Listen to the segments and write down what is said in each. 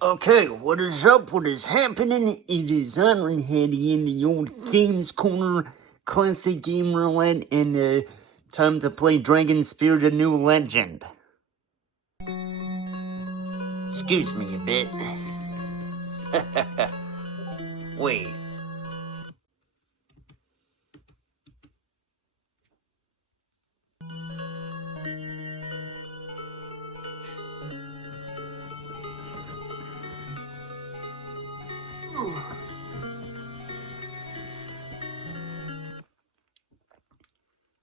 Okay, what is up? What is happening? It is Iron Heady in the old Games Corner, Classic Game Roulette, and time to play Dragon Spirit A New Legend. Excuse me a bit. Wait.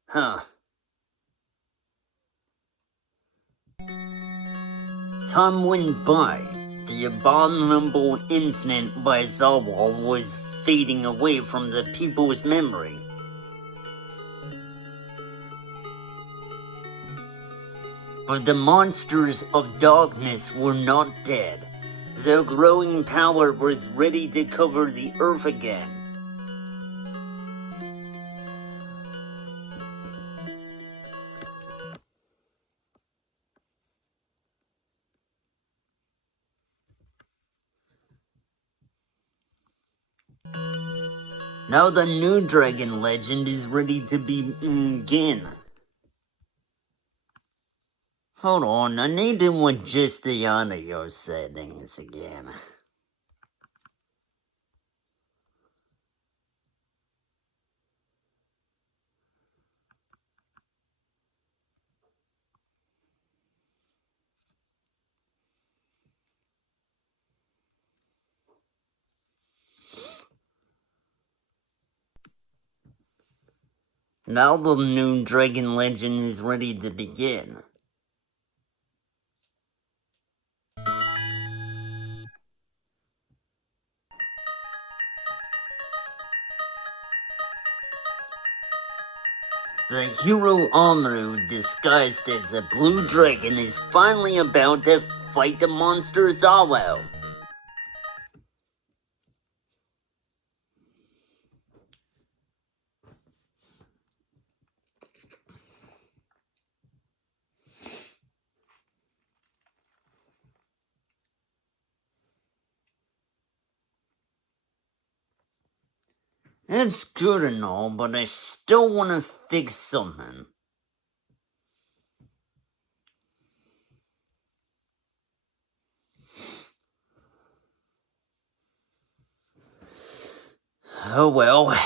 Huh. Time went by. The abominable incident by Zawal was fading away from the people's memory. But the monsters of darkness were not dead. Their growing power was ready to cover the earth again. Now the new dragon legend is ready to begin. Hold on, I need to adjust the audio settings again. Now the new dragon legend is ready to begin. The hero Amru, disguised as a blue dragon, is finally about to fight the monster Zawal. That's good and all, but I still want to fix something. Oh well.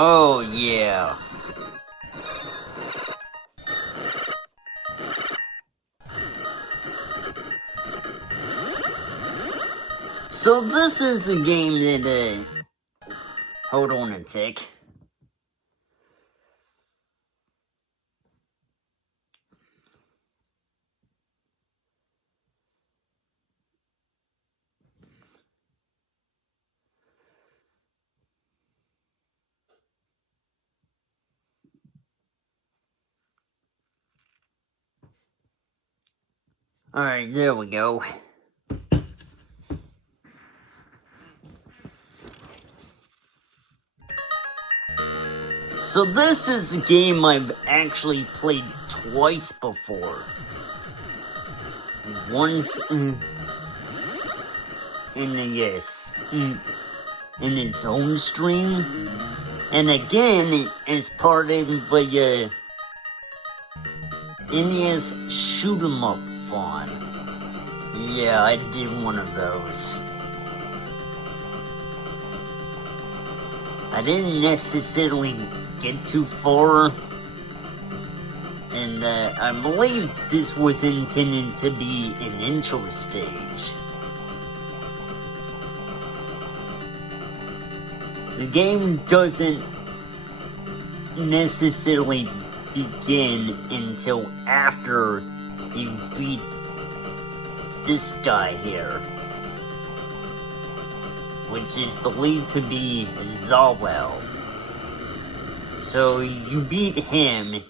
Oh yeah. So this is a game that, hold on a tick. Alright, there we go. So this is a game I've actually played twice before. Once in its own stream, and again as part of NES Shoot 'em Up fun. Yeah, I did one of those. I didn't necessarily get too far, and I believe this was intended to be an intro stage. The game doesn't necessarily begin until after you beat this guy here, which is believed to be Zawal. So you beat him,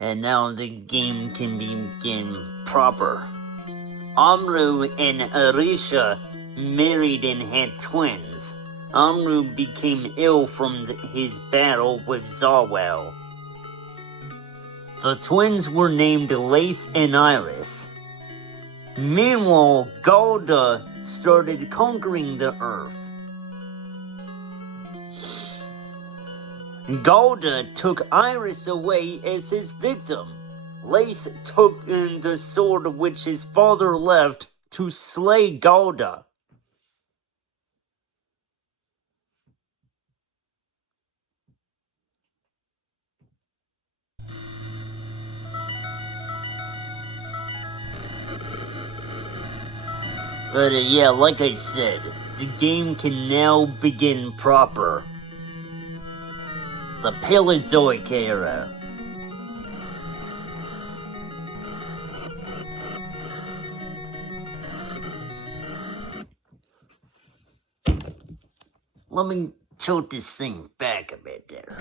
and now the game can begin proper. Amru and Arisha married and had twins. Amru became ill from his battle with Zawel. The twins were named Lace and Iris. Meanwhile, Golda started conquering the earth. Golda took Iris away as his victim. Lace took the sword which his father left to slay Golda. But yeah, like I said, the game can now begin proper. The Paleozoic era. Let me tilt this thing back a bit there.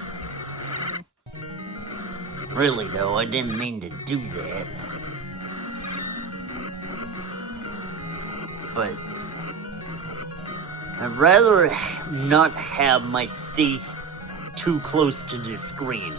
Really though, I didn't mean to do that. But I'd rather not have my face too close to the screen.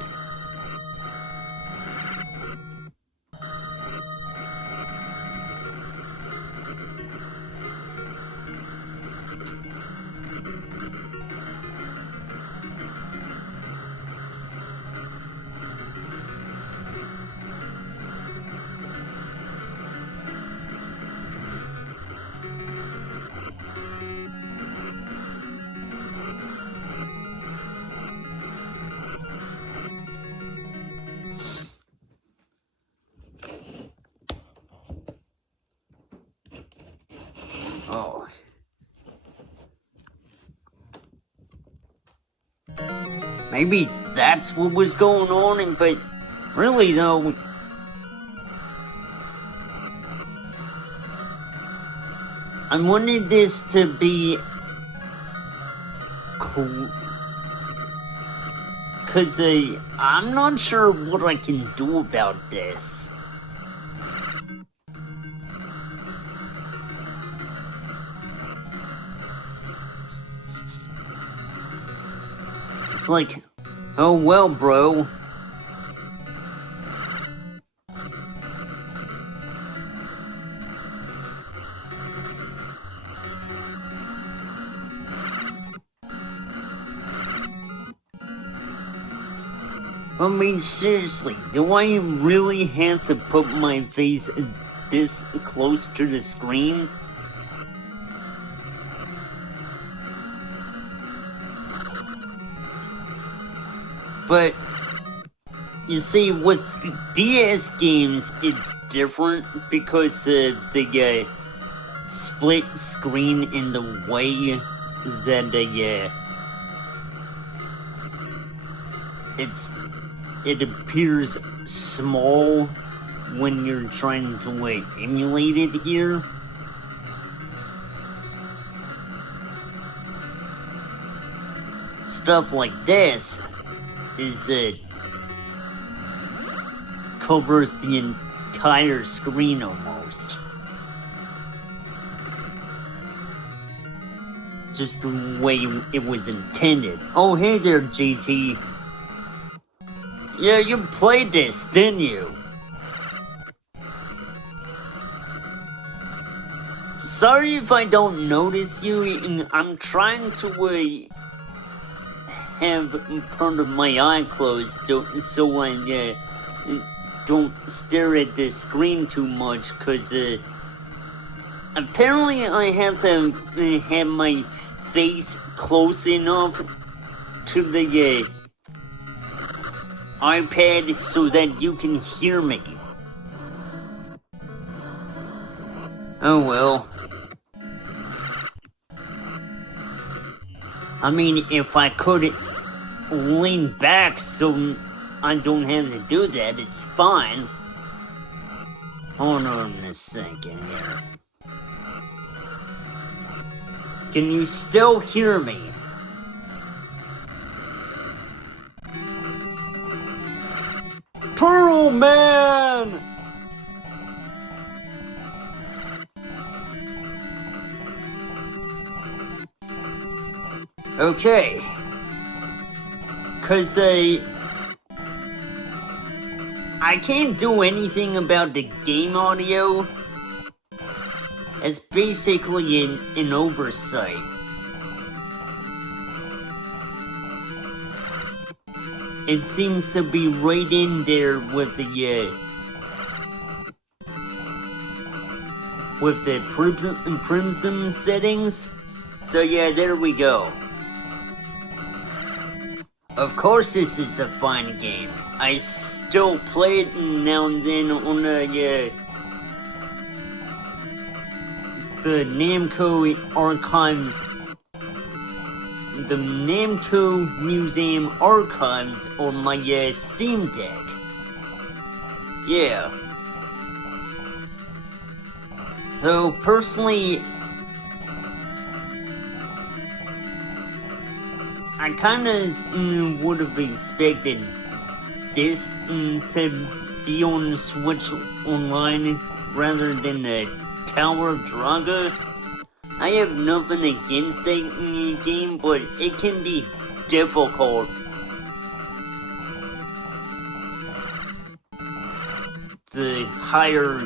Oh. Maybe that's what was going on, but really though, I wanted this to be cool. Cause I'm not sure what I can do about this. It's like, oh well, bro. I mean, seriously, do I really have to put my face this close to the screen? But, you see, with DS games, it's different because the split screen in the way that it appears small when you're trying to emulate it here. Stuff like this is covers the entire screen almost. Just the way it was intended. Oh, hey there, GT. Yeah, you played this, didn't you? Sorry if I don't notice you. I'm trying to have part of my eye closed so I don't stare at the screen too much, cause apparently I have to have my face close enough to the iPad so that you can hear me. Oh well. I mean, if I could lean back so I don't have to do that, it's fine. Hold on a second here. Can you still hear me? Turtle Man! Okay. Cause I can't do anything about the game audio. It's basically an oversight. It seems to be right in there with the Prism settings. So yeah, there we go. Of course this is a fine game. I still play it now and then on the Namco archives, the Namco Museum archives on my Steam Deck. Yeah. So personally, I kinda would have expected this to be on Switch Online rather than Tower of Draga. I have nothing against that game, but it can be difficult. The higher,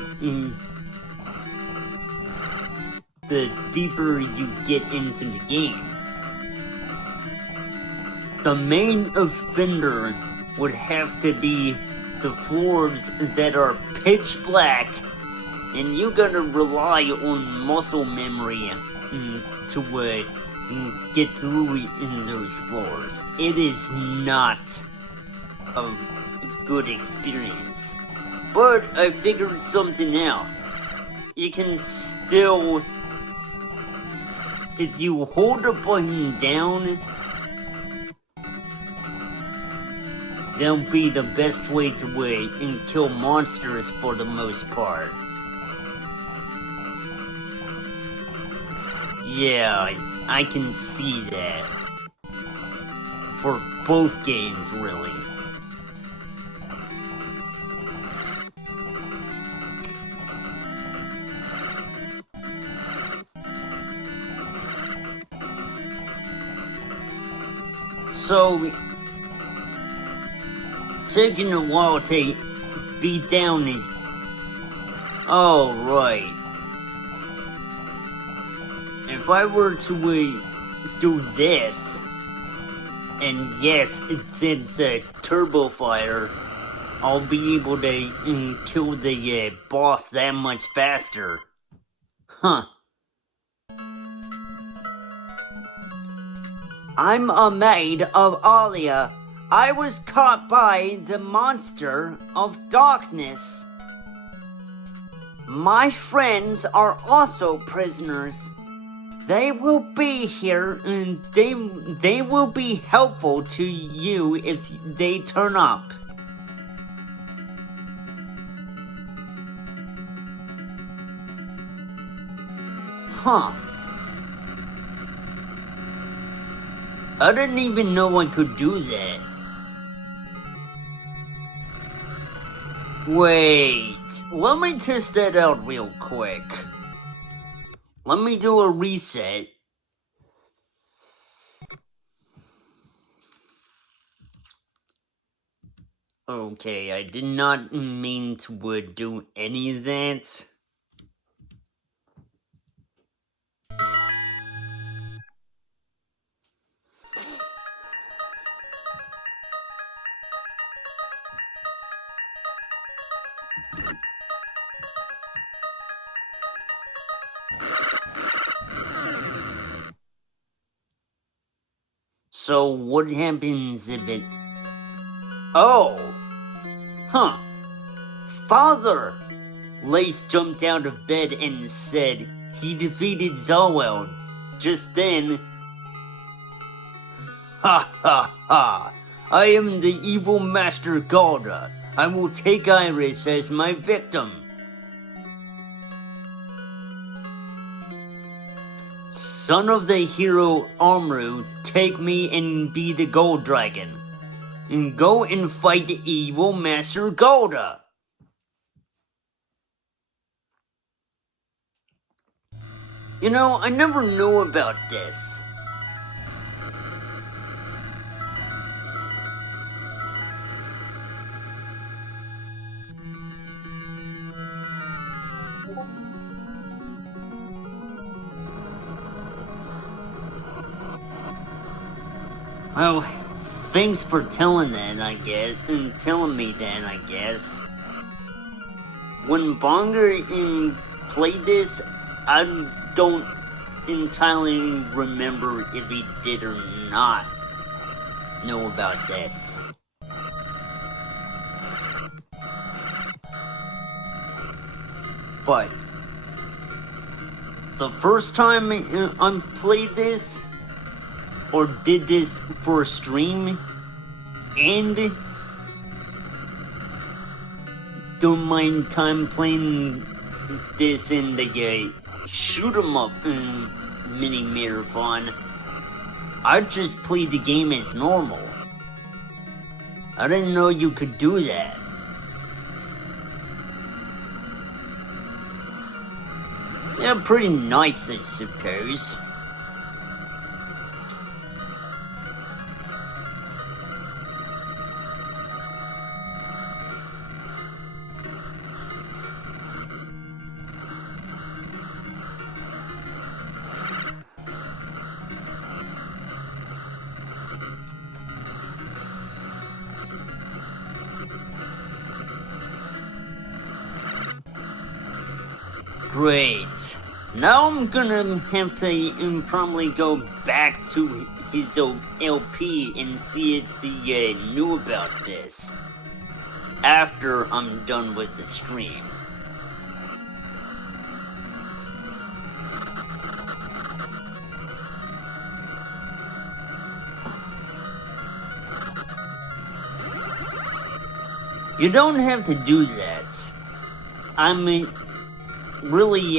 the deeper you get into the game. The main offender would have to be the floors that are pitch black, and you gotta rely on muscle memory to get through in those floors. It is not a good experience. But I figured something out. You can still, if you hold the button down, that'll be the best way to wait and kill monsters for the most part. Yeah, I can see that. For both games, really. So, taking a while to beat down the... Oh, right. If I were to do this, and yes, it's a turbo fire, I'll be able to kill the boss that much faster. Huh. I'm a maid of Alia. I was caught by the monster of darkness. My friends are also prisoners. They will be here, and they will be helpful to you if they turn up. Huh. I didn't even know I could do that. Wait, let me test that out real quick. Let me do a reset. Okay, I did not mean to do any of that. So what happens if it... Oh! Huh. Father! Lace jumped out of bed and said he defeated Zawel. Just then... Ha ha ha! I am the evil Master Galda. I will take Iris as my victim. Son of the hero Amru, take me and be the gold dragon. and go and fight the evil Master Golda. You know, I never knew about this. Well, thanks for telling that, I guess, and telling me that, I guess. When Bonga played this, I don't entirely remember if he did or not know about this. But the first time I played this, or did this for a stream, and don't mind time playing this in the shoot 'em up mini marathon, I just played the game as normal. I didn't know you could do that. Yeah, pretty nice, I suppose. Great. Now I'm gonna have to probably go back to his LP and see if he knew about this after I'm done with the stream. You don't have to do that. I mean, really,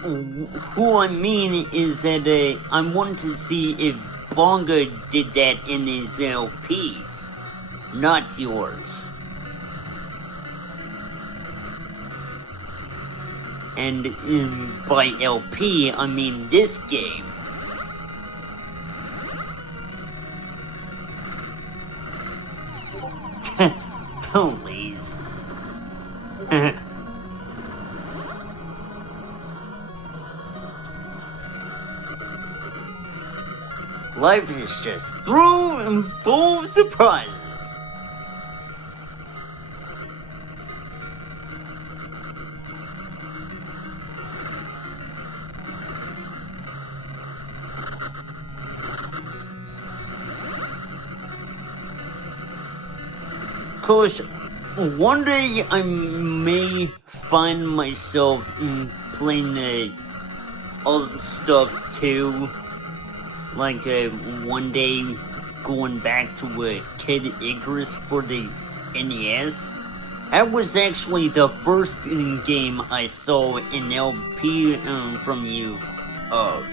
who I mean is that I want to see if Bonga did that in his LP, not yours. And by LP, I mean this game. Please. Life is just through and full of surprises. Of course, one day I may find myself playing other stuff too. Like one day going back to Kid Icarus for the NES. That was actually the first game I saw an LP from you of.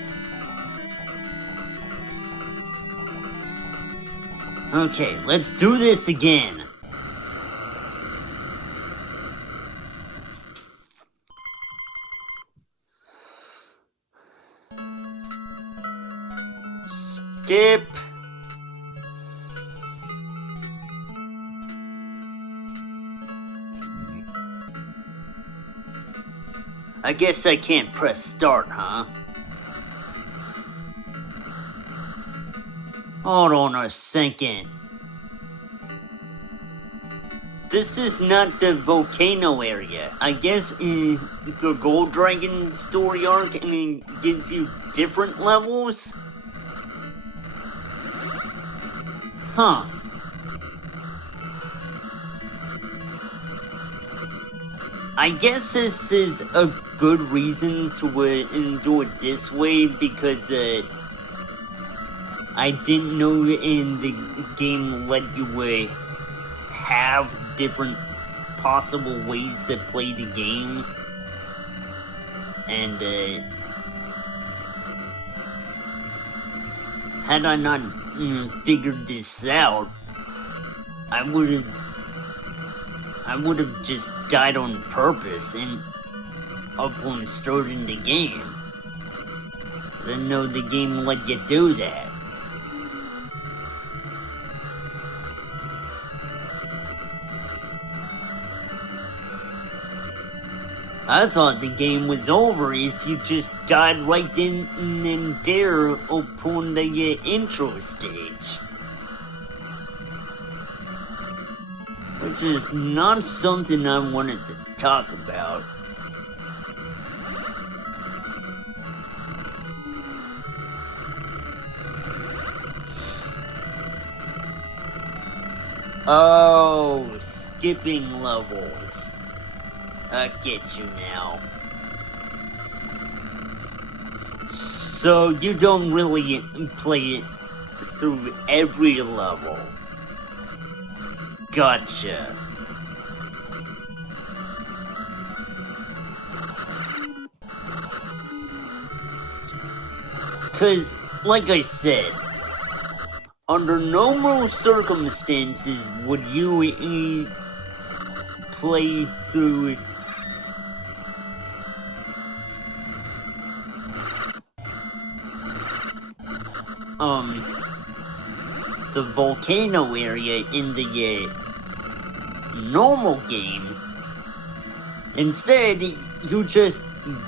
Okay, let's do this again. Skip. I guess I can't press start, huh? Hold on a second. This is not the volcano area. I guess the Gold Dragon story arc gives you different levels? Huh. I guess this is a good reason to do it this way because I didn't know in the game let you have different possible ways to play the game. And had I not figured this out, I would have just died on purpose and upon starting the game. I didn't know the game let you do that. I thought the game was over if you just died right then and there upon the intro stage. Which is not something I wanted to talk about. Oh, skipping levels. I get you now. So you don't really play it through every level. Gotcha. Cause, like I said, under normal circumstances would you play through the volcano area in the normal game. Instead, you just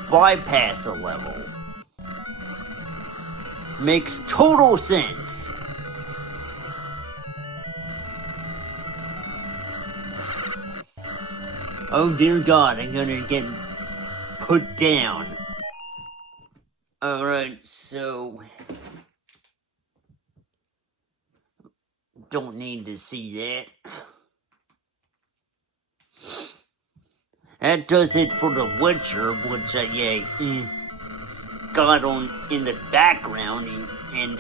bypass a level. Makes total sense. Oh dear God, I'm gonna get put down. Alright, so don't need to see that. That does it for The Witcher, which I got on in the background, and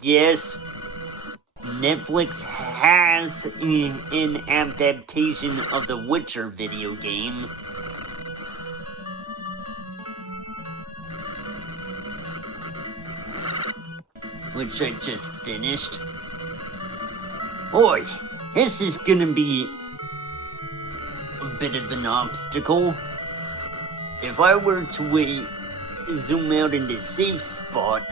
yes, Netflix has an adaptation of the Witcher video game. Which I just finished. Boy, this is gonna be a bit of an obstacle. If I were to zoom out in the safe spot,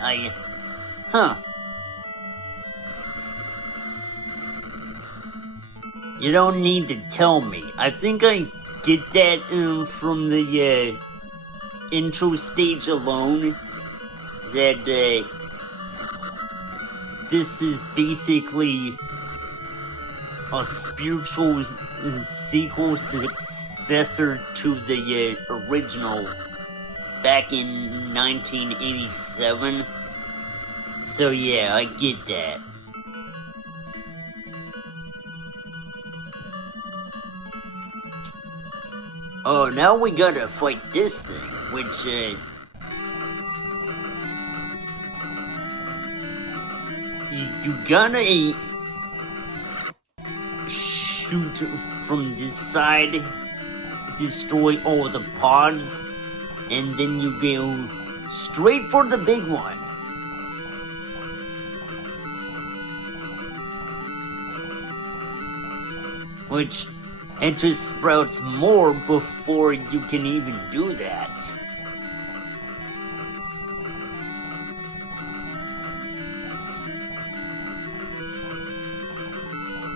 You don't need to tell me. I think I get that from the intro stage alone. That this is basically a spiritual sequel successor to the original back in 1987. So yeah, I get that. Oh, now we gotta fight this thing, which you gotta shoot from this side, destroy all the pods, and then you go straight for the big one. Which, it just sprouts more before you can even do that.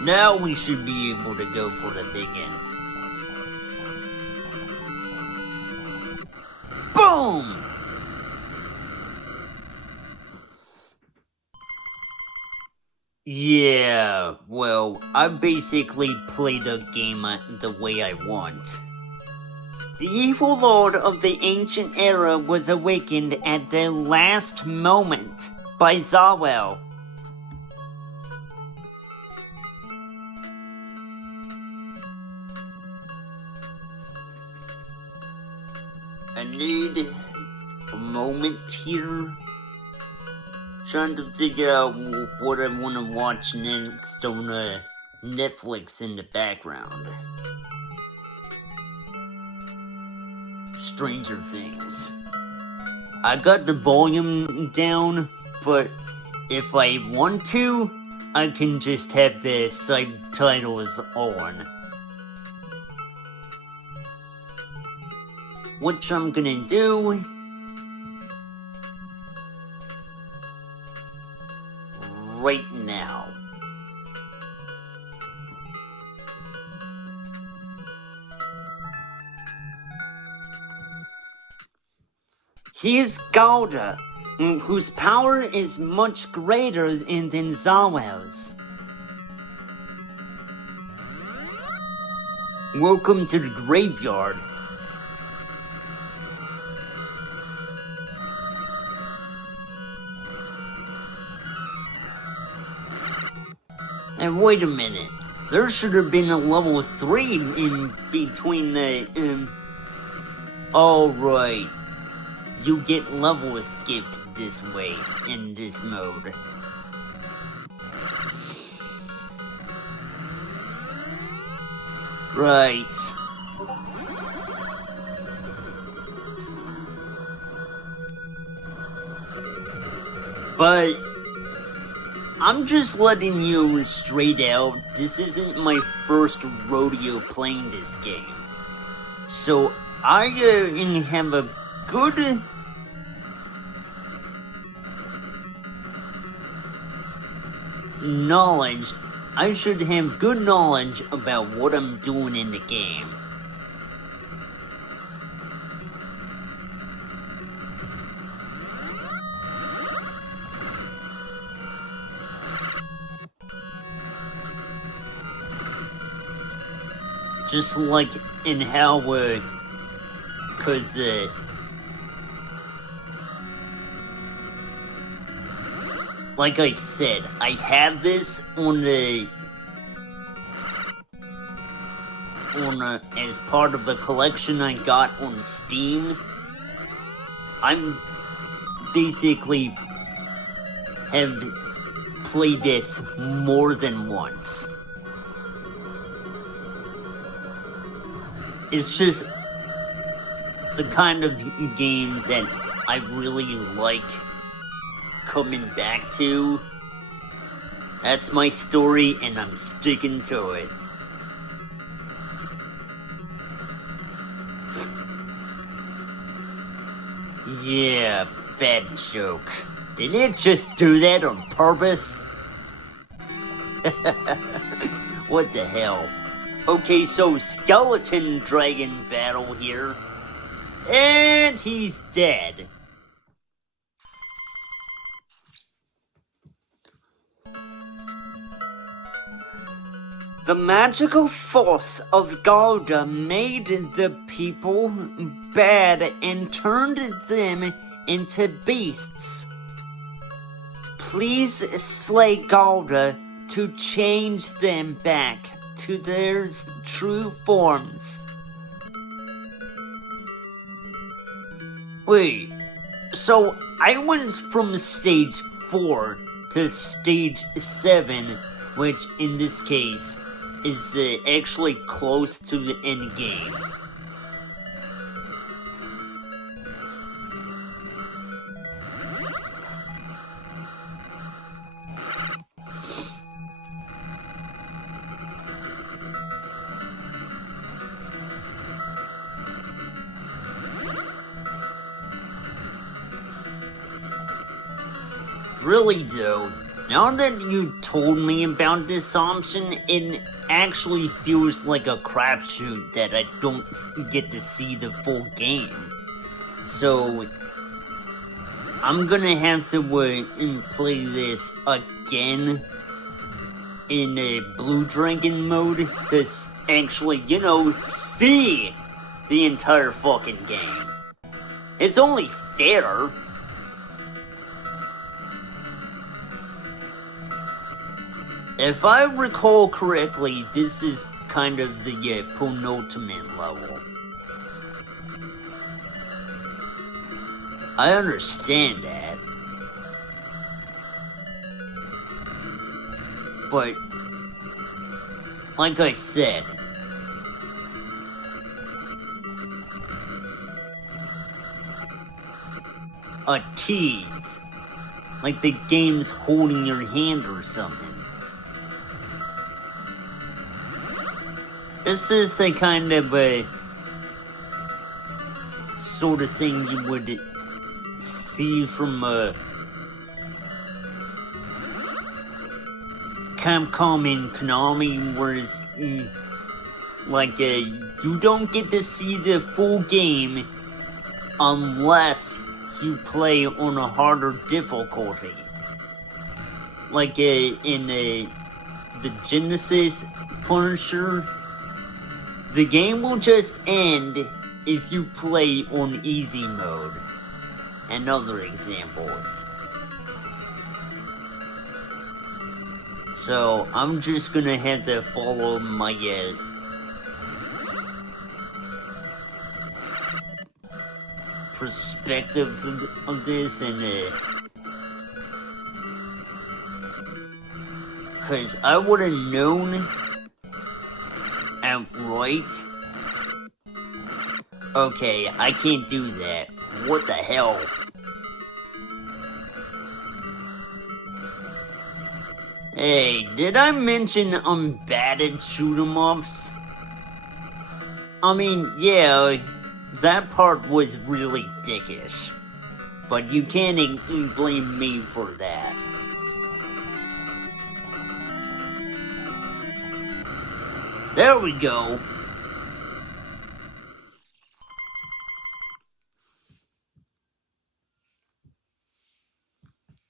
Now we should be able to go for the big end. Boom! Yeah, well, I basically play the game the way I want. The evil lord of the ancient era was awakened at the last moment by Zawel. I need a moment here. Trying to figure out what I want to watch next on Netflix in the background. Stranger Things. I got the volume down, but if I want to, I can just have the subtitles on. Which I'm gonna do right now. He is Gouda, whose power is much greater than Zawel's. Welcome to the graveyard. And wait a minute, there should have been a level 3 in between the, Alright, you get level skipped this way, in this mode. Right. But I'm just letting you straight out, this isn't my first rodeo playing this game. So I have a good knowledge. I should have good knowledge about what I'm doing in the game. Just like in how, cause, like I said, I have this on as part of a collection I got on Steam. I'm basically have played this more than once. It's just the kind of game that I really like coming back to. That's my story, and I'm sticking to it. Yeah, bad joke. Did it just do that on purpose? What the hell? Okay, so skeleton dragon battle here. And he's dead. The magical force of Gouda made the people bad and turned them into beasts. Please slay Gouda to change them back to their true forms. Wait, so I went from stage 4 to stage 7, which in this case is actually close to the end game. Really though, now that you told me about this option, it actually feels like a crapshoot that I don't get to see the full game. So, I'm gonna have to play this again in a Blue Dragon mode to actually, see the entire fucking game. It's only fair. If I recall correctly, this is kind of the penultimate level. I understand that. But, like I said, a tease. Like the game's holding your hand or something. This is the kind of sort of thing you would see from Capcom and Konami, whereas you don't get to see the full game unless you play on a harder difficulty. Like in the Genesis Punisher, the game will just end if you play on easy mode, and other examples. So I'm just gonna have to follow my perspective of this, and cause I would have known outright. Okay, I can't do that. What the hell? Hey, did I mention I'm bad at shoot 'em ups? I mean, yeah, that part was really dickish. But you can't blame me for that. There we go.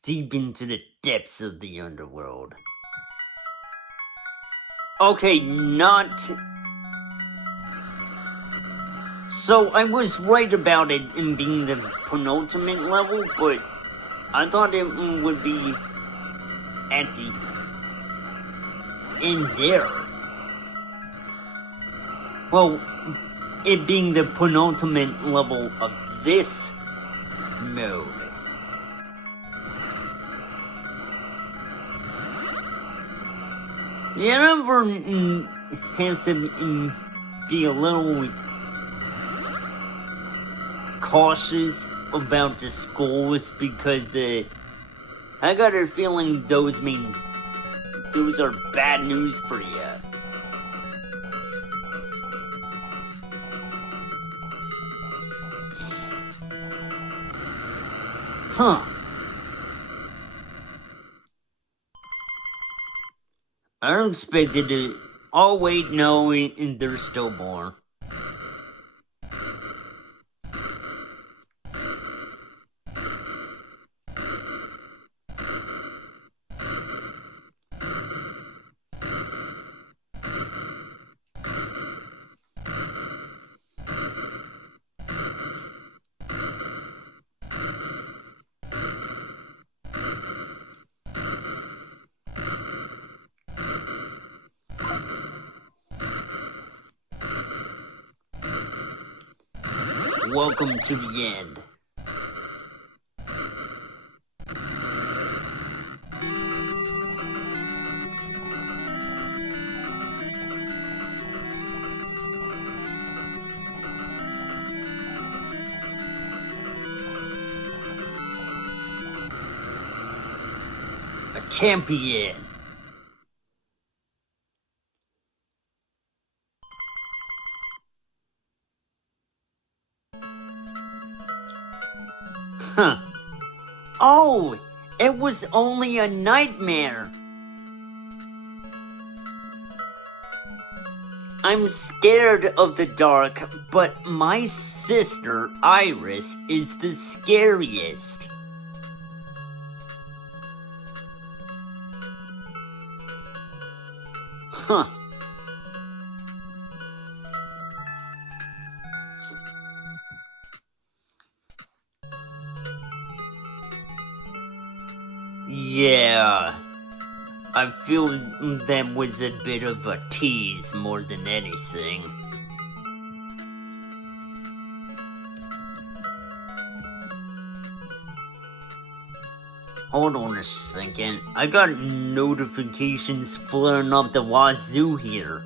Deep into the depths of the underworld. Okay, not... So I was right about it in being the penultimate level, but I thought it would be at the end there. Well, it being the penultimate level of this mode. You never have to be a little cautious about the scores, because I got a feeling those are bad news for you. Huh. I expected to... Oh wait, no, there's still more. Welcome to the end. A champion. Huh. Oh, it was only a nightmare. I'm scared of the dark, but my sister, Iris, is the scariest. Huh. Yeah, I feel that was a bit of a tease more than anything. Hold on a second, I got notifications flaring up the wazoo here.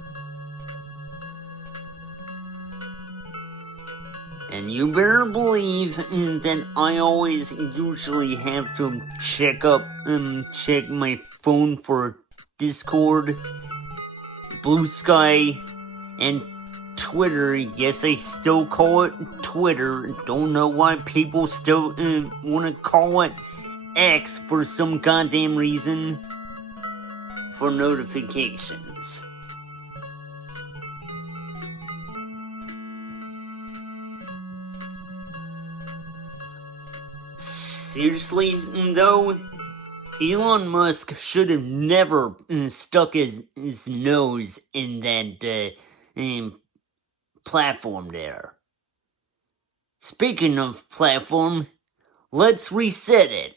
And you better believe that I always usually have to check my phone for Discord, Blue Sky, And Twitter, yes, I still call it Twitter. Don't know why people still want to call it X for some goddamn reason. For notifications. Seriously, though, Elon Musk should have never stuck his nose in that platform there. Speaking of platform, let's reset it.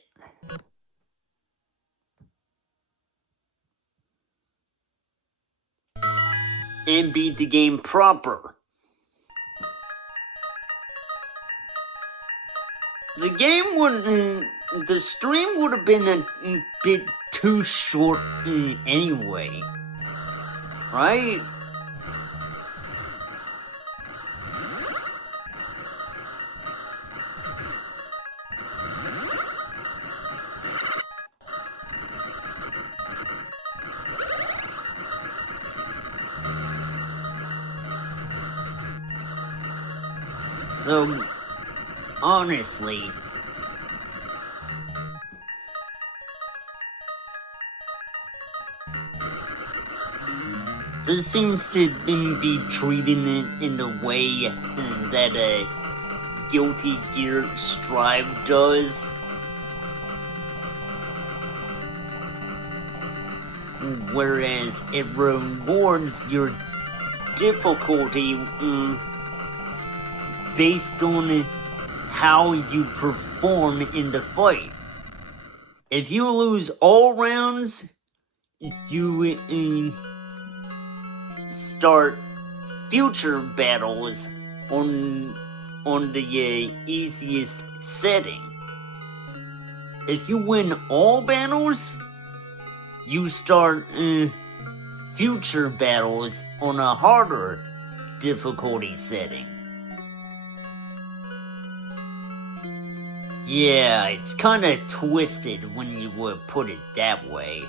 And beat the game proper. The game the stream would have been a bit too short anyway, right? Though, honestly, this seems to be treating it in the way that Guilty Gear Strive does. Whereas it rewards your difficulty based on how you perform in the fight. If you lose all rounds, you start future battles on the easiest setting. If you win all battles, you start future battles on a harder difficulty setting. Yeah, it's kinda twisted when you would put it that way.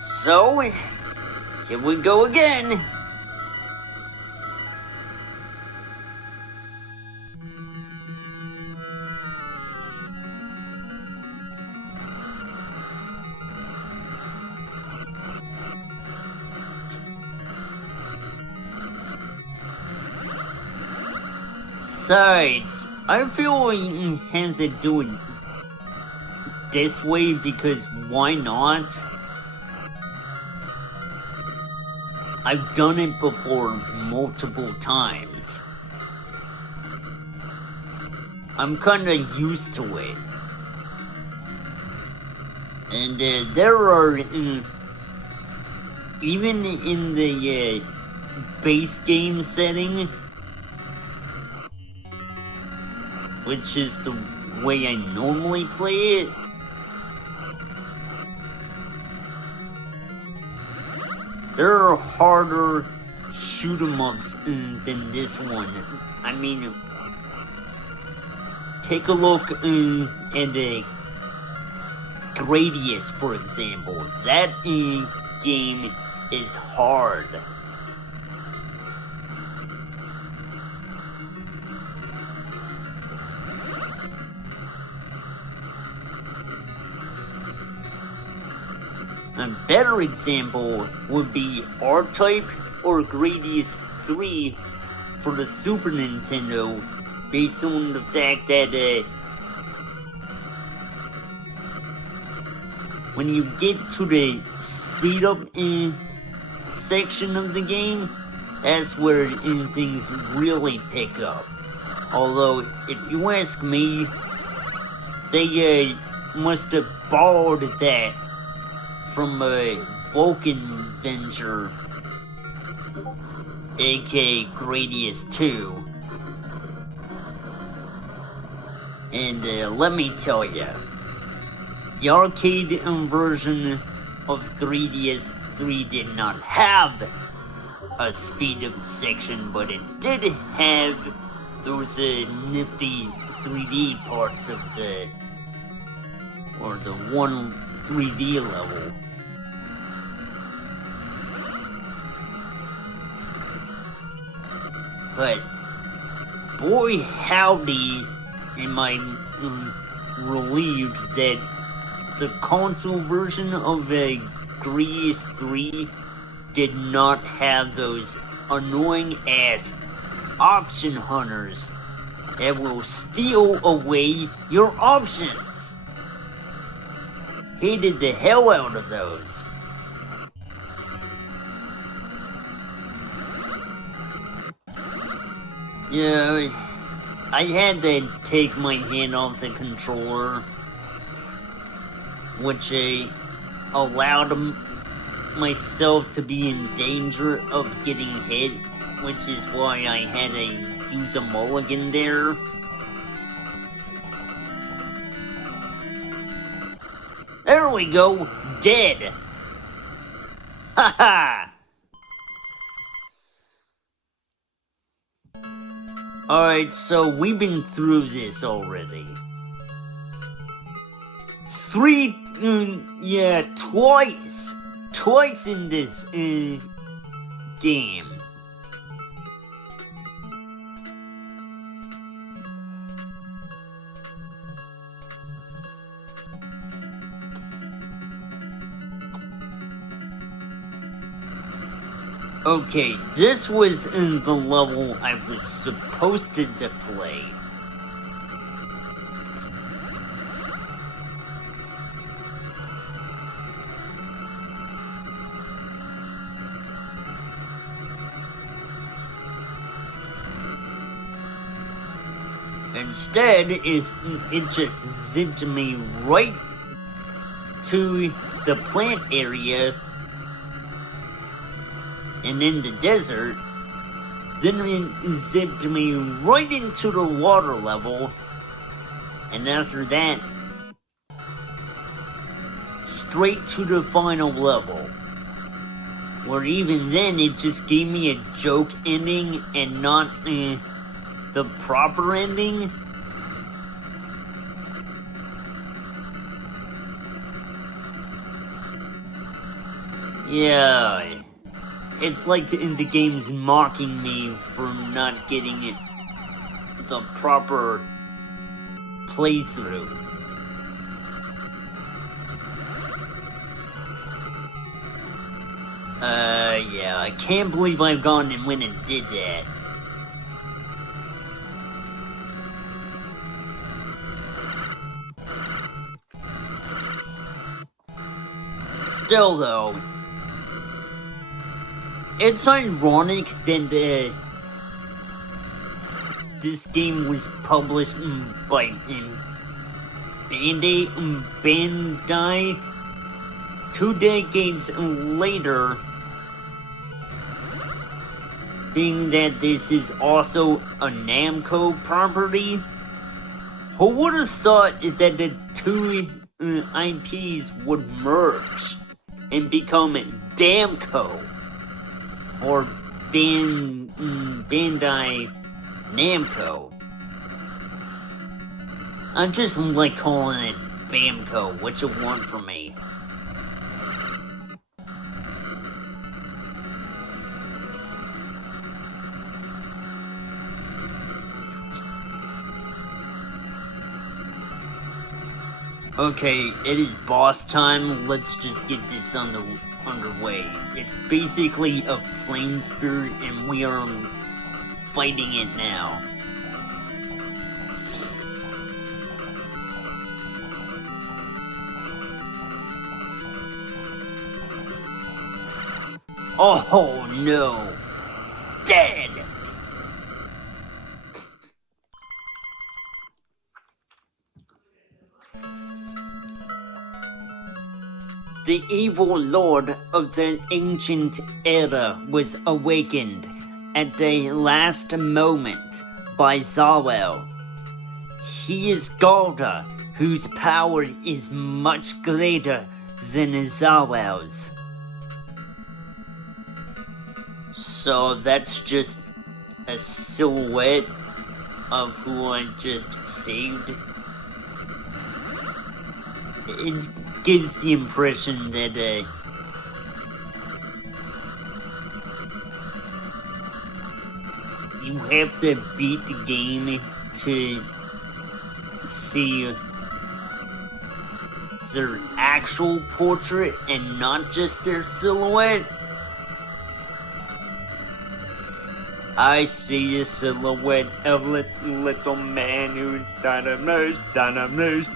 So, here we go again. Besides, I feel we have to do it this way because why not? I've done it before multiple times. I'm kinda used to it. And there are, even in the base game setting, which is the way I normally play it, there are harder shoot-em-ups than this one. I mean, take a look at the Gradius, for example. That game is hard. A better example would be R-Type or Gradius 3 for the Super Nintendo, based on the fact that when you get to the speed up section of the game, that's where things really pick up. Although, if you ask me, they must have borrowed that from Vulcan Venture, aka Gradius 2. And let me tell you, the arcade version of Gradius 3 did not have a speed up section, but it did have those nifty 3D parts of the or the one 3D level. But boy howdy am I relieved that the console version of Gradius 3 did not have those annoying ass option hunters that will steal away your options. Hated the hell out of those. Yeah, I had to take my hand off the controller, which allowed myself to be in danger of getting hit, which is why I had to use a mulligan there. There we go, dead. Haha. Alright, so we've been through this already. Twice in this game. Okay, this was in the level I was supposed to play. Instead, it just zipped me right to the plant area and in the desert. Then it zipped me right into the water level, and after that, straight to the final level, where even then it just gave me a joke ending and not the proper ending. Yeah, it's like the game's mocking me for not getting it the proper playthrough. Yeah, I can't believe I've gone and went and did that. Still though, it's ironic that this game was published by Bandai 2 decades later, being that this is also a Namco property. Who would have thought that the two IPs would merge and become Bamco, or Bandai Namco? I just like calling it Bamco. What you want from me? Okay, it is boss time. Let's just get this underway. It's basically a flame spirit, and we are fighting it now. Oh no! Dead! The evil lord of the ancient era was awakened at the last moment by Zawel. He is Gulda, whose power is much greater than Zawel's. So that's just a silhouette of who I just saved. it gives the impression that you have to beat the game to see their actual portrait and not just their silhouette. I see a silhouette of a little man who died of nose.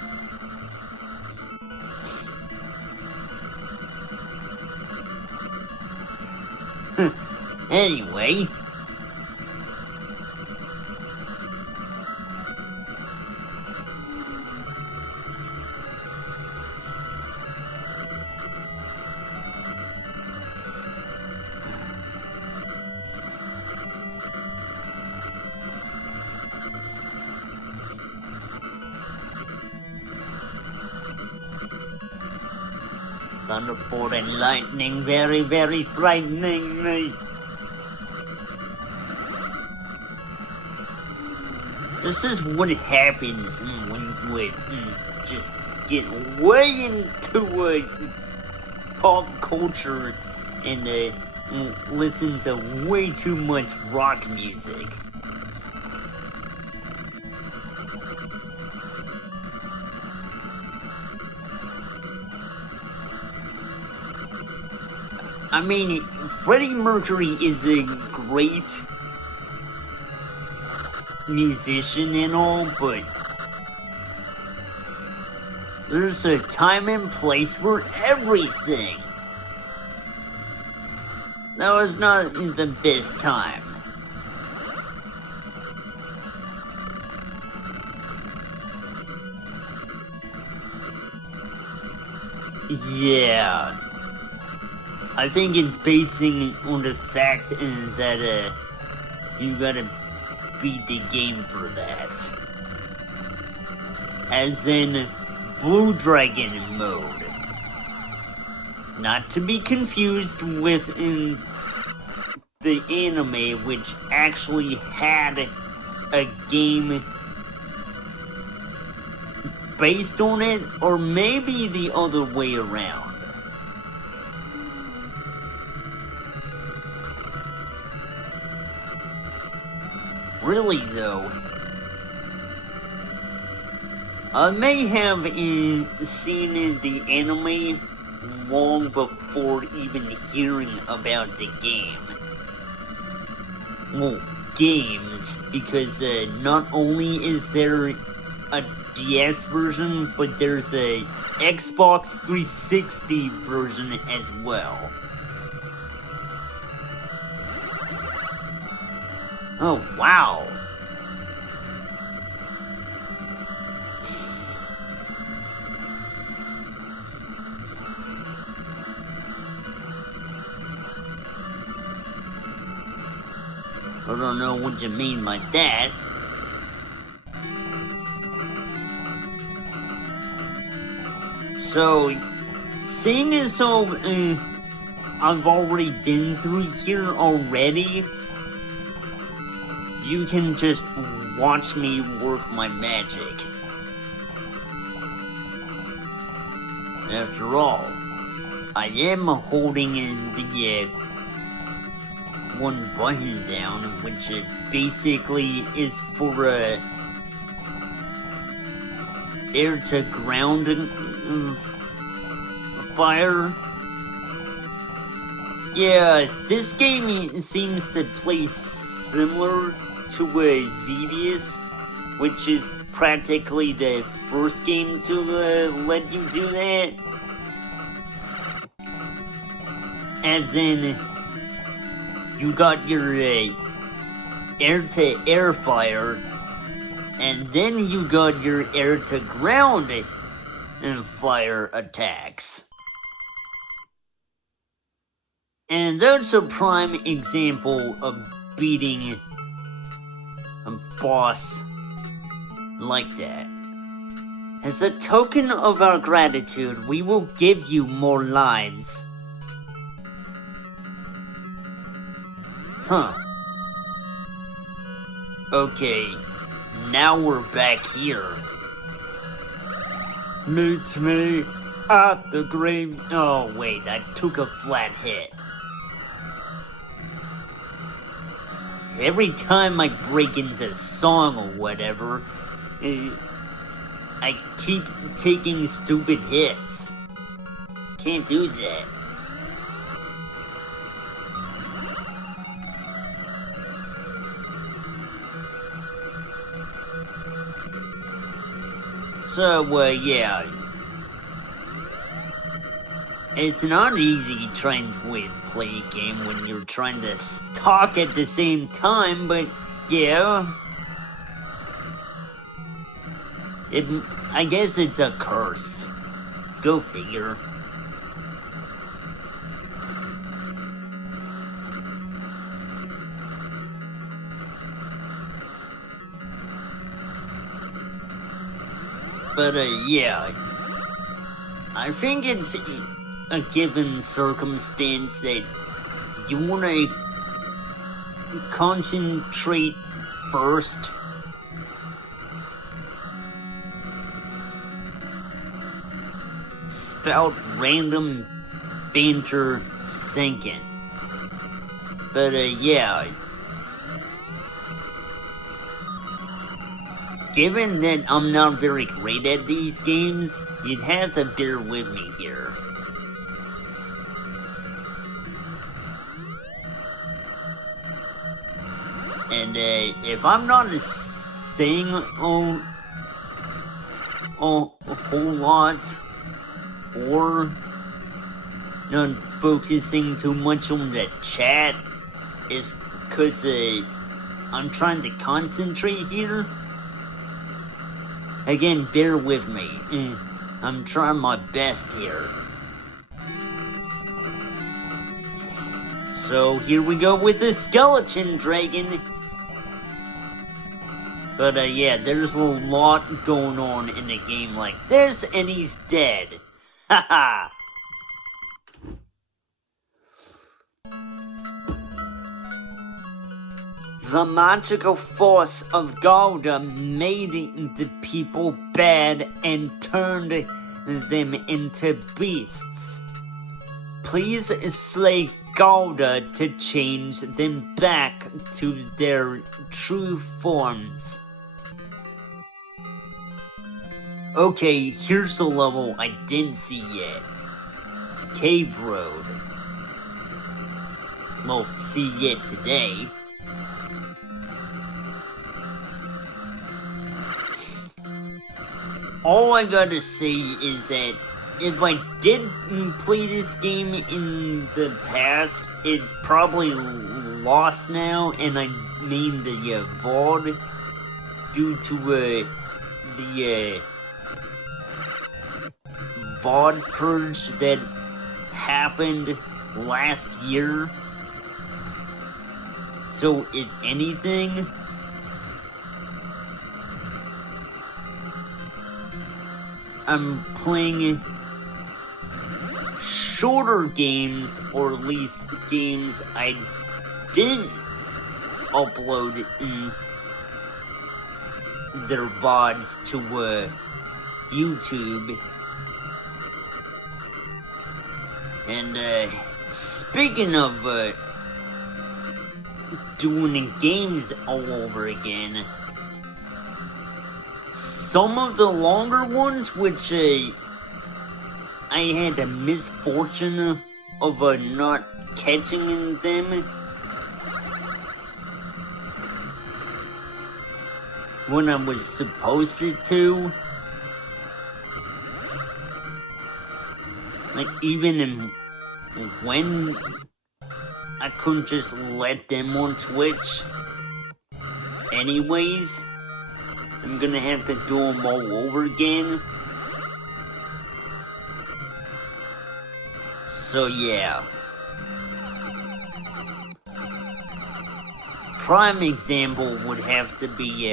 Anyway. Thunderbolt and lightning, very, very frightening me. This is what happens when you just get way into pop culture and listen to way too much rock music. I mean, Freddie Mercury is a great musician and all, but there's a time and place for everything. That was not the best time. Yeah. I think it's basing on the fact that you gotta beat the game for that. As in Blue Dragon mode. Not to be confused with the anime, which actually had a game based on it, or maybe the other way around. Really, though, I may have seen the anime long before even hearing about the game. Well, games, because not only is there a DS version, but there's a Xbox 360 version as well. Oh, wow. I don't know what you mean by that. So, seeing as so, I've already been through here already, you can just watch me work my magic. After all, I am holding the one button down, which basically is for air to ground fire. Yeah, this game seems to play similar to Xevious, which is practically the first game to let you do that. As in, you got your air-to-air fire, and then you got your air-to-ground fire attacks. And that's a prime example of beating a boss like that. As a token of our gratitude, we will give you more lives. Huh. Okay, now we're back here. Meet me at the grave. Oh, wait, I took a flat hit. Every time I break into song or whatever, I keep taking stupid hits. Can't do that. So, yeah. It's not easy trying to play a game when you're trying to talk at the same time, but yeah. I guess it's a curse. Go figure. But, yeah. I think it's a given circumstance that you want to concentrate first. Spout random banter second. But, yeah. Given that I'm not very great at these games, you'd have to bear with me here. And if I'm not saying a whole lot, or not focusing too much on the chat, is because I'm trying to concentrate here. Again, bear with me. I'm trying my best here. So here we go with the skeleton dragon. But yeah, there's a lot going on in a game like this, and he's dead. Haha. The magical force of Gouda made the people bad and turned them into beasts. Please slay Gouda to change them back to their true forms. Okay, here's a level I didn't see yet. Cave Road. Won't see it today. All I gotta say is that if I did play this game in the past, it's probably lost now, and I named the VOD due to the VOD purge that happened last year. So if anything, I'm playing shorter games, or at least games I didn't upload in their VODs to YouTube. And speaking of doing games all over again, some of the longer ones, which I had the misfortune of not catching them when I was supposed to. Like, even when I couldn't just let them on Twitch. Anyways, I'm gonna have to do them all over again. So yeah. Prime example would have to be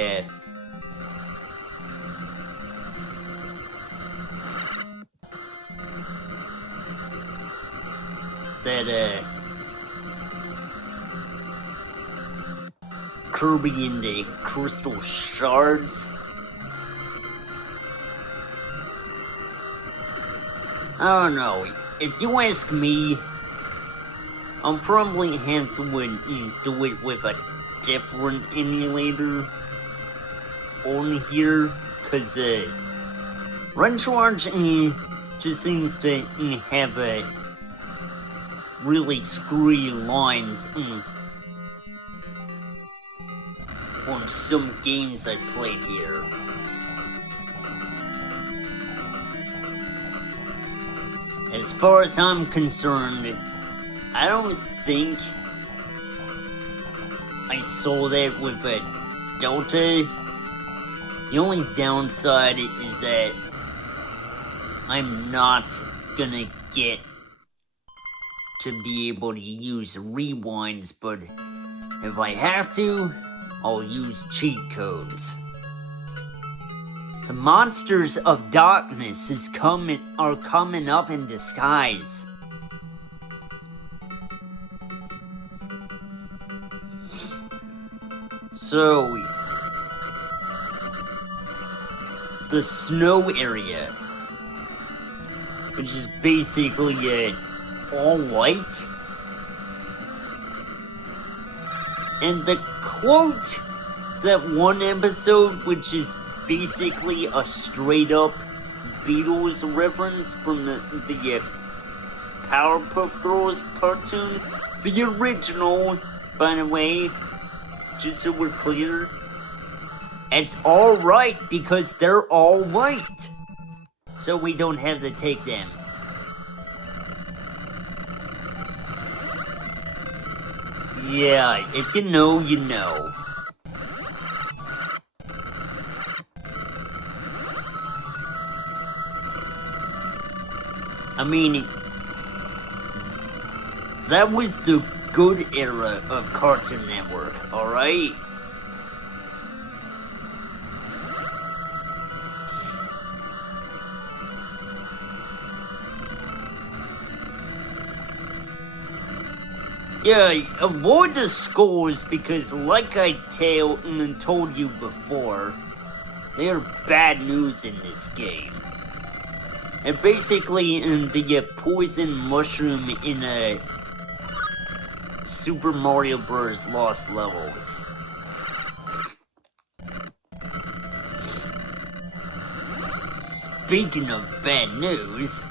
that Kirby and the Crystal Shards. I don't know. If you ask me, I'll probably have to do it with a different emulator on here, cause Rencharge just seems to have really screwy lines on some games I played here. As far as I'm concerned, I don't think I saw that with a Delta. The only downside is that I'm not gonna get to be able to use rewinds, but if I have to, I'll use cheat codes. The monsters of darkness are coming up in disguise. So, the snow area, which is basically all white, and the quote that one episode, which is basically a straight up Beatles reference from the Powerpuff Girls cartoon, the original, by the way, just so we're clear. It's alright because they're all white. So we don't have to take them. Yeah, if you know, you know. I mean, that was the good era of Cartoon Network, alright? Yeah, avoid the scores because, like I told you before, they are bad news in this game. And basically, the poison mushroom in Super Mario Bros. Lost Levels. Speaking of bad news,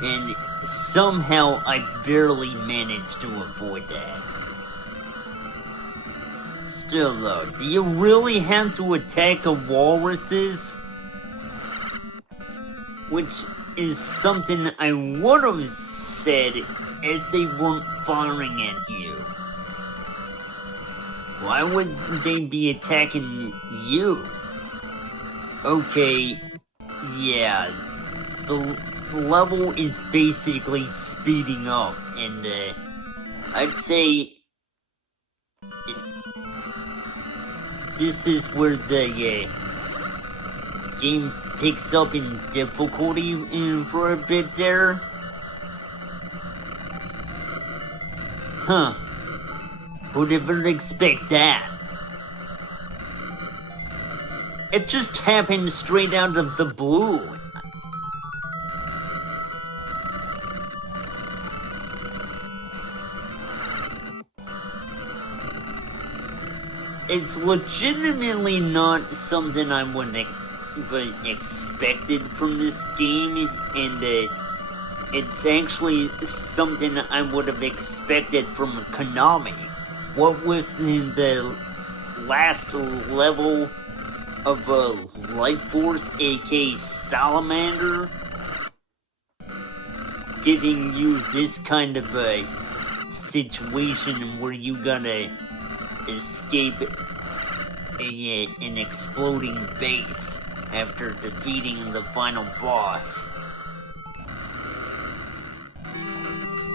and somehow I barely managed to avoid that. Still though, do you really have to attack the walruses? Which is something I would have said if they weren't firing at you. Why would they be attacking you? Okay, yeah, the level is basically speeding up, and I'd say this is where the game picks up in difficulty for a bit there. Huh. Who'd ever expect that? It just happened straight out of the blue. It's legitimately not something I would have expected from this game, and it's actually something I would have expected from Konami. What with the last level of Life Force, aka Salamander, giving you this kind of a situation where you gotta escape an exploding base after defeating the final boss.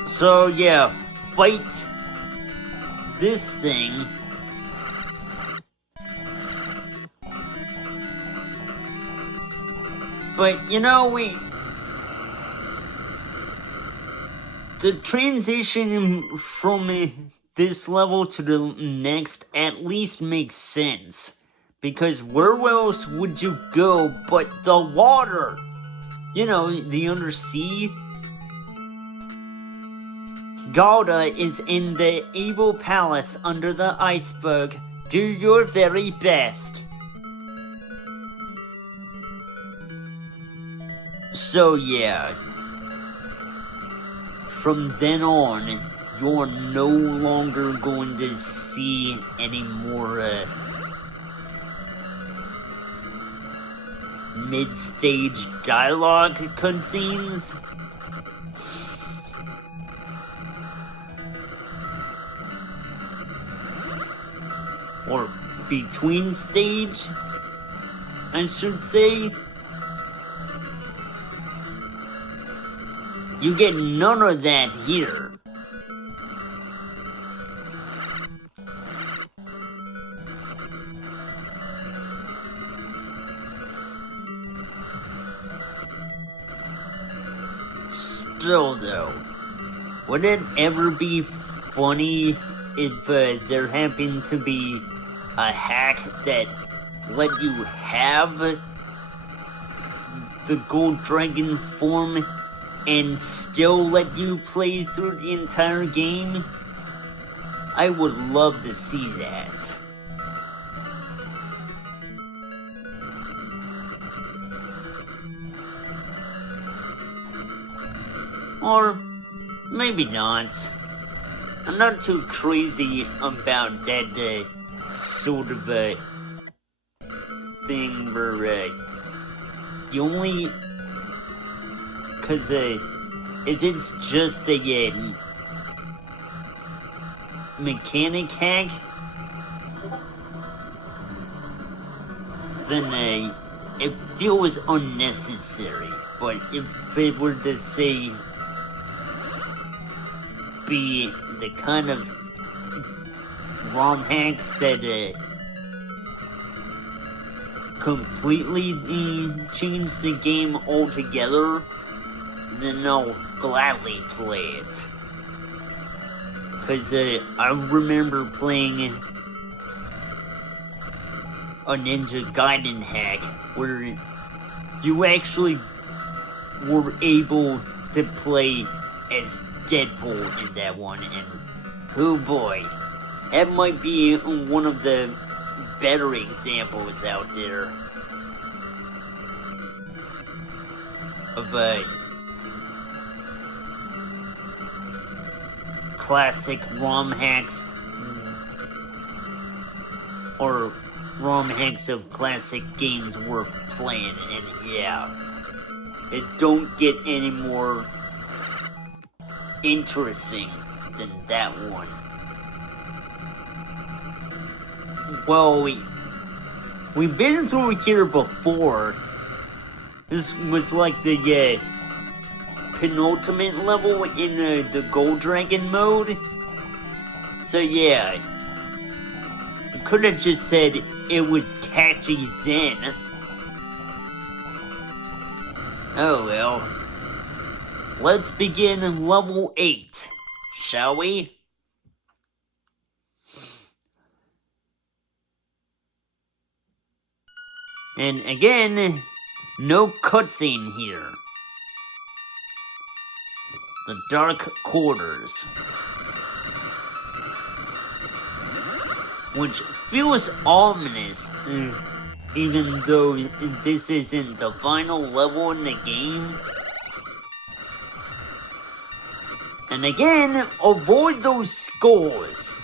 So yeah, fight this thing. But you know, the transition from this level to the next at least makes sense. Because where else would you go but the water? You know, the undersea. Gouda is in the evil palace under the iceberg. Do your very best. So yeah, from then on, you're no longer going to see any more mid-stage dialogue cutscenes. Or between stage, I should say. You get none of that here. Still though, would it ever be funny if there happened to be a hack that let you have the Gold Dragon form and still let you play through the entire game? I would love to see that. Or maybe not. I'm not too crazy about that sort of thing where you only... Cause if it's just a mechanic hack, then it feels unnecessary. But if it were to say be the kind of ROM hacks that completely change the game altogether, then I'll gladly play it. Cause I remember playing a Ninja Gaiden hack where you actually were able to play as Deadpool in that one, and oh boy, that might be one of the better examples out there of classic ROM hacks, or ROM hacks of classic games worth playing, and yeah, it don't get any more interesting than that one. Well, we've been through here before. This was like the penultimate level in the Gold Dragon mode. So yeah, you could have just said it was catchy then. Oh well. Let's begin level 8, shall we? And again, no cutscene here. The Dark Quarters. Which feels ominous, even though this isn't the final level in the game. And again, avoid those skulls.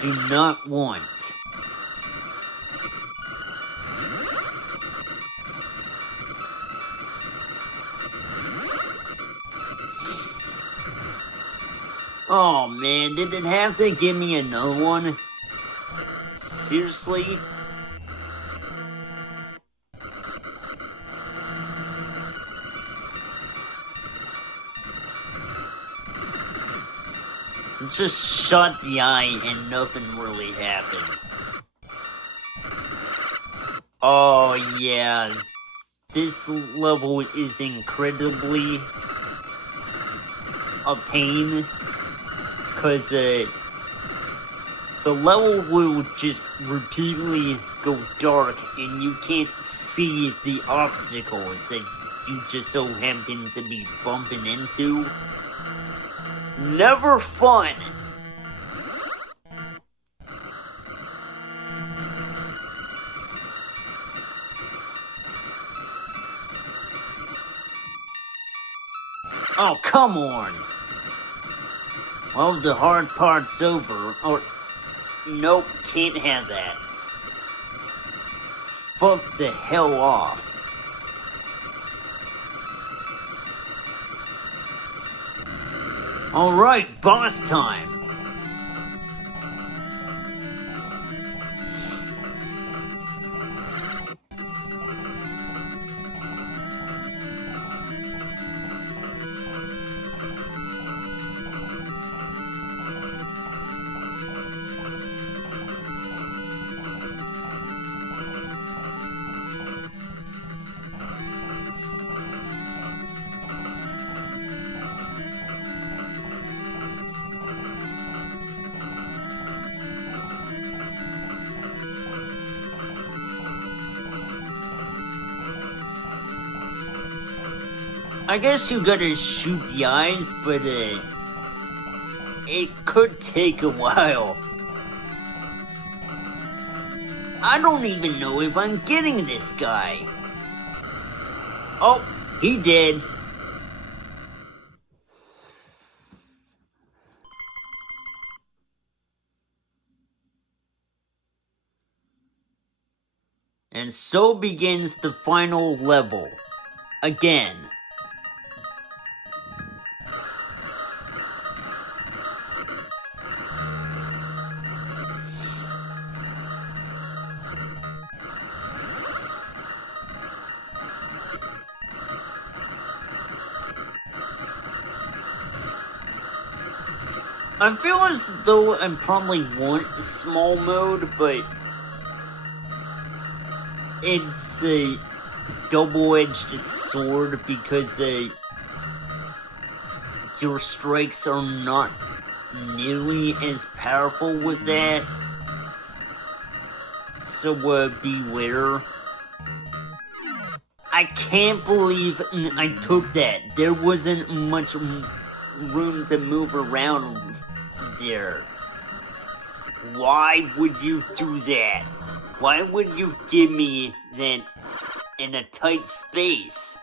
Do not want. Oh man, did it have to give me another one? Seriously? Just shut the eye and nothing really happened. Oh yeah, this level is incredibly a pain, cause The level will just repeatedly go dark and you can't see the obstacles that you just so happen to be bumping into. Never fun! Oh, come on! Well, the hard part's over, or... Nope, can't have that. Fuck the hell off. Alright, boss time! I guess you gotta shoot the eyes, but it could take a while. I don't even know if I'm getting this guy. Oh, he did. And so begins the final level. Again. I feel as though I probably want small mode, but it's a double-edged sword because your strikes are not nearly as powerful with that. So beware. I can't believe I took that. There wasn't much room to move around there. Why would you do that? Why would you give me that in a tight space?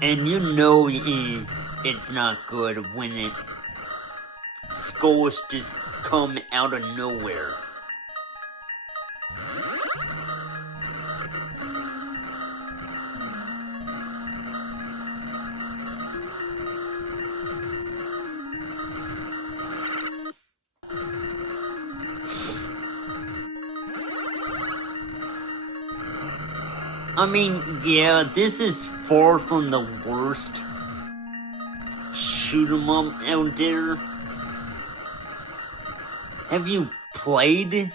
And you know it's not good when skulls just come out of nowhere. I mean, yeah, this is far from the worst shoot 'em up out there. Have you played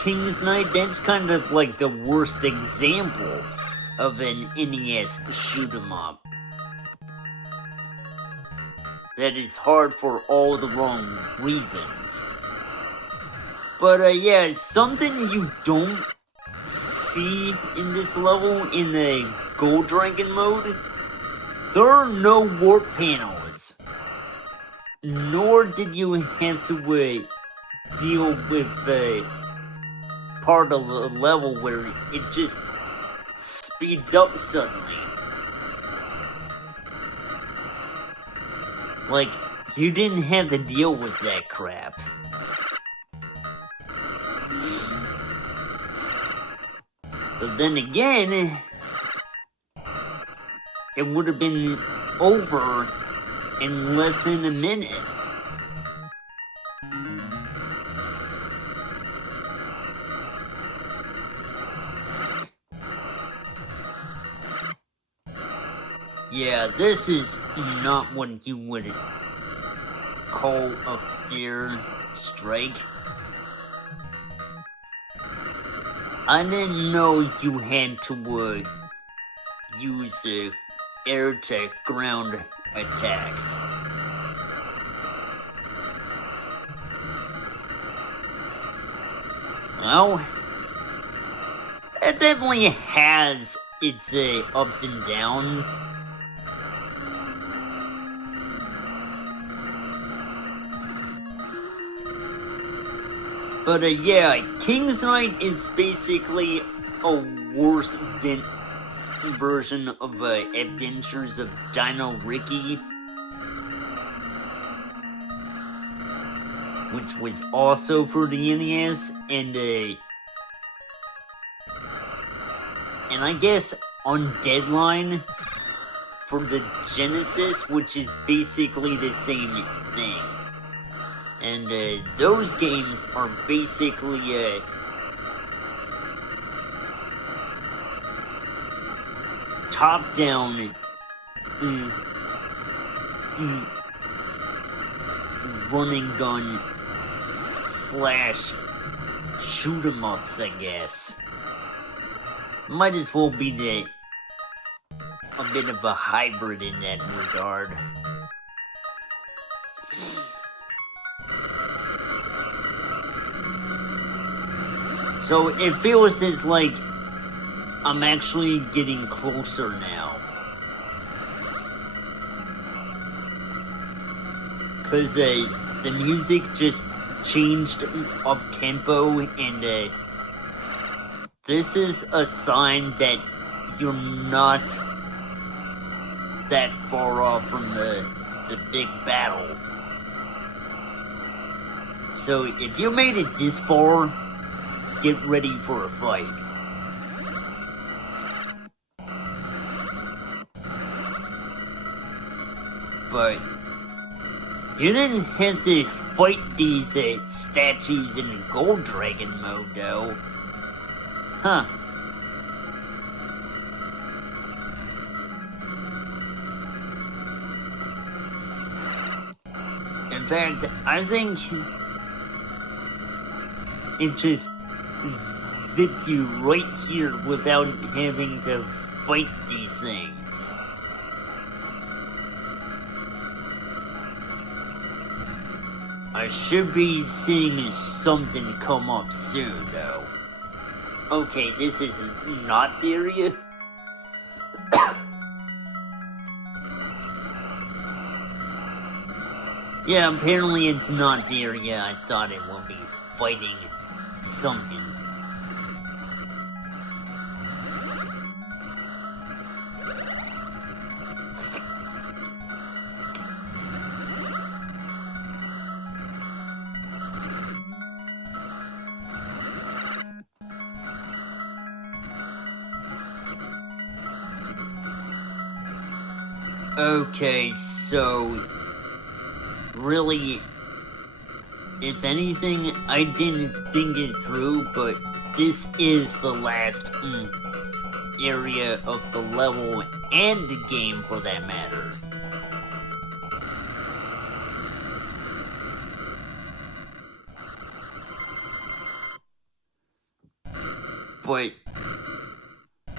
King's Knight? That's kind of like the worst example of an NES shoot 'em up. That is hard for all the wrong reasons. But yeah, something you don't see in this level in the Gold Dragon mode, there are no warp panels. Nor did you have to deal with part of the level where it just speeds up suddenly. Like, you didn't have to deal with that crap. But then again, it would have been over in less than a minute. Yeah, this is not what you would call a fair strike. I didn't know you had to use air-to-ground attacks. Well, it definitely has its ups and downs. But yeah, King's Knight is basically a worse version of Adventures of Dino Ricky, which was also for the NES, and I guess on Deadline for the Genesis, which is basically the same thing. And those games are basically top-down running gun slash shoot 'em ups, I guess. Might as well be a bit of a hybrid in that regard. So it feels as like I'm actually getting closer now. Cause the music just changed up tempo, and this is a sign that you're not that far off from the big battle. So if you made it this far, get ready for a fight. But you didn't have to fight these statues in Gold Dragon mode, though. Huh. In fact, I think it just zipped you right here without having to fight these things. I should be seeing something come up soon, though. Okay, this is not the area. Yeah, apparently it's not the area I thought it would be fighting something. Okay, so really, if anything, I didn't think it through, but this is the last area of the level and the game, for that matter. But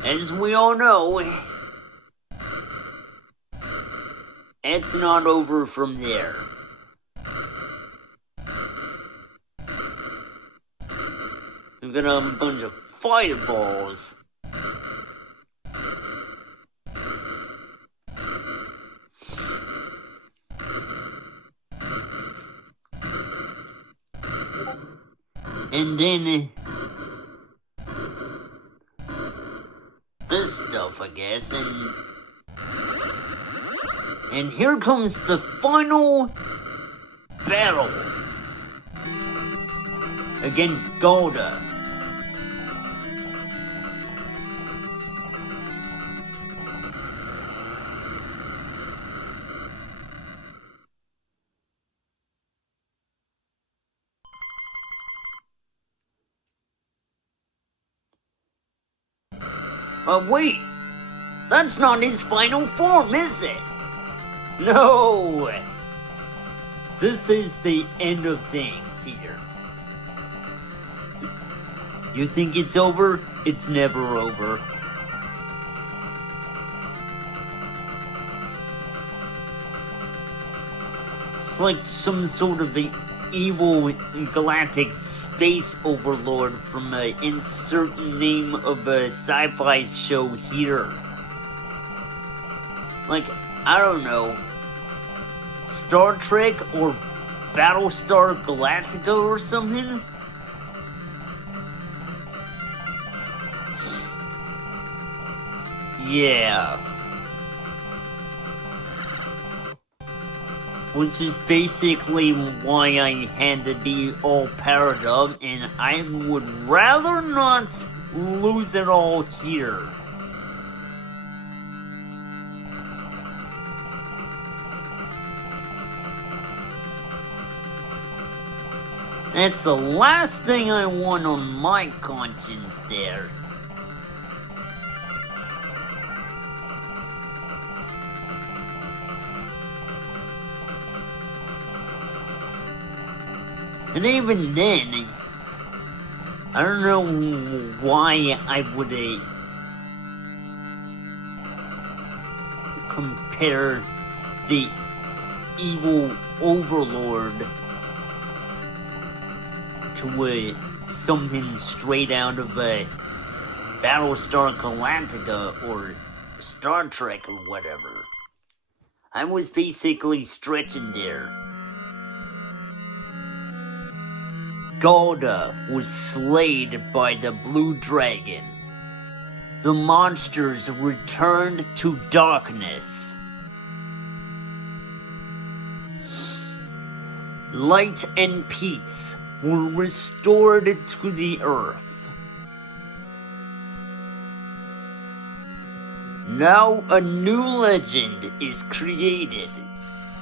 as we all know, it's not over from there. We've got a bunch of fireballs. And then this stuff, I guess, and here comes the final battle against Golda. Wait, that's not his final form, is it? No! This is the end of things here. You think it's over? It's never over. like some sort of evil galactic space overlord from an insert name of a sci-fi show here. Like, I don't know, Star Trek or Battlestar Galactica or something? Yeah. Which is basically why I had to be all powered up, and I would rather not lose it all here. That's the last thing I want on my conscience there. And even then, I don't know why I would compare the evil overlord to something straight out of Battlestar Galactica or Star Trek or whatever. I was basically stretching there. Galda was slayed by the Blue Dragon. The monsters returned to darkness. Light and peace were restored to the earth. Now a new legend is created.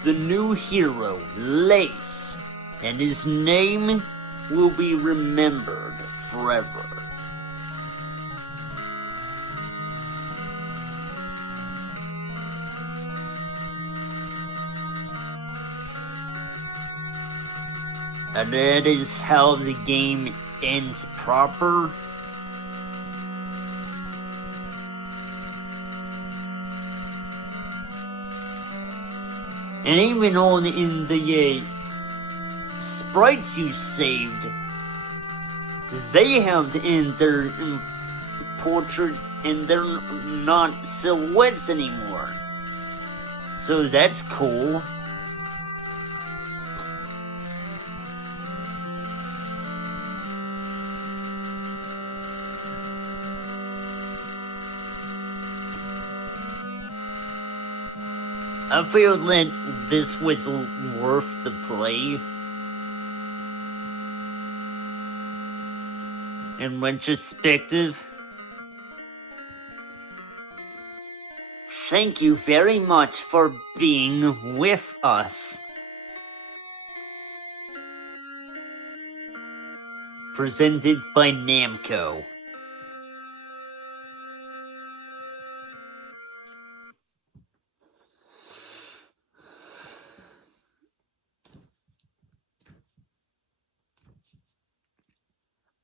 The new hero, Lace, and his name will be remembered forever. And that is how the game ends proper. And even on in the sprites you saved, they have in their portraits and they're not silhouettes anymore. So that's cool. I feel that this was worth the play. In retrospective, thank you very much for being with us. Presented by Namco.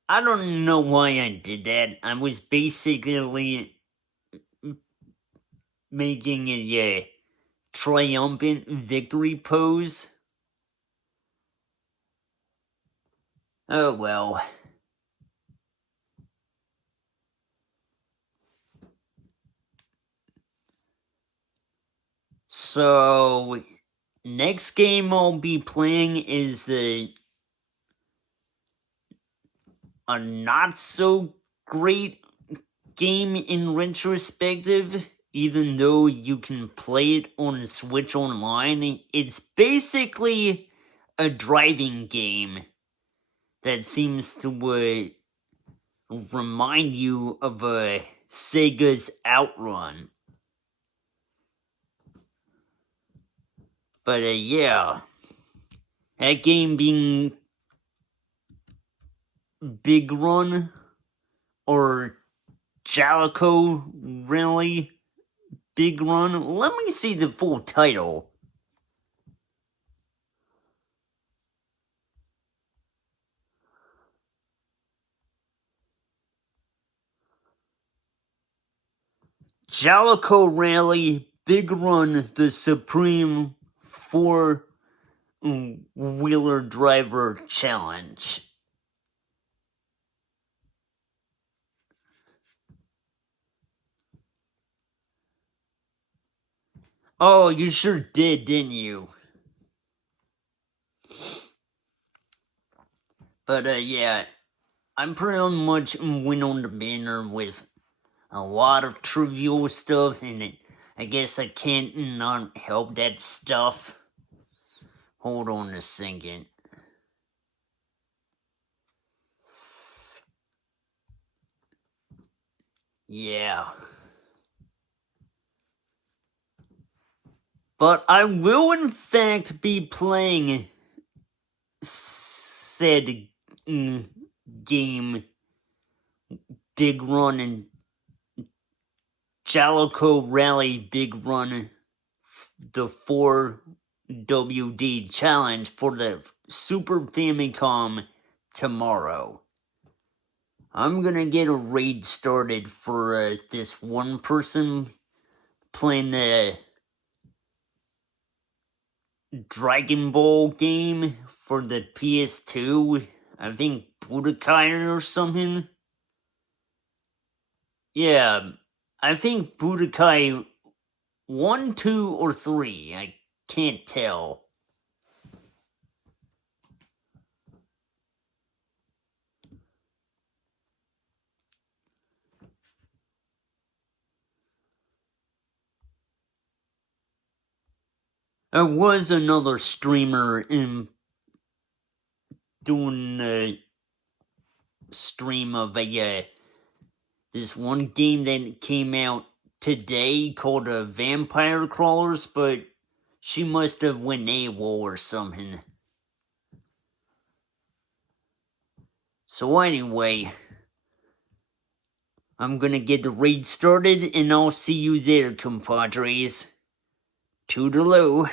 I don't know why I did that. I was basically making a triumphant victory pose. Oh well. So, next game I'll be playing is a not so great game in retrospective, even though you can play it on Switch Online. It's basically a driving game that seems to remind you of Sega's Outrun. But yeah, that game being Big Run or Jaleco Rally Big Run. Let me see the full title. Jaleco Rally Big Run, the Supreme 4 wheeler driver challenge. Oh, you sure did, didn't you? But yeah, I'm pretty much went on the banner with a lot of trivial stuff, and I guess I can't not help that stuff. Hold on a second. Yeah. But I will in fact be playing said game, Big Run and Jalico Rally Big Run, the 4WD challenge for the Super Famicom tomorrow. I'm gonna get a raid started for this one person playing the Dragon Ball game for the PS2. I think Budokai or something. Yeah, I think Budokai 1, 2, or 3. I can't tell. There was another streamer doing a stream of this one game that came out today called Vampire Crawlers, but she must have went AWOL or something. So anyway, I'm gonna get the raid started, and I'll see you there, compadres. Toodaloo.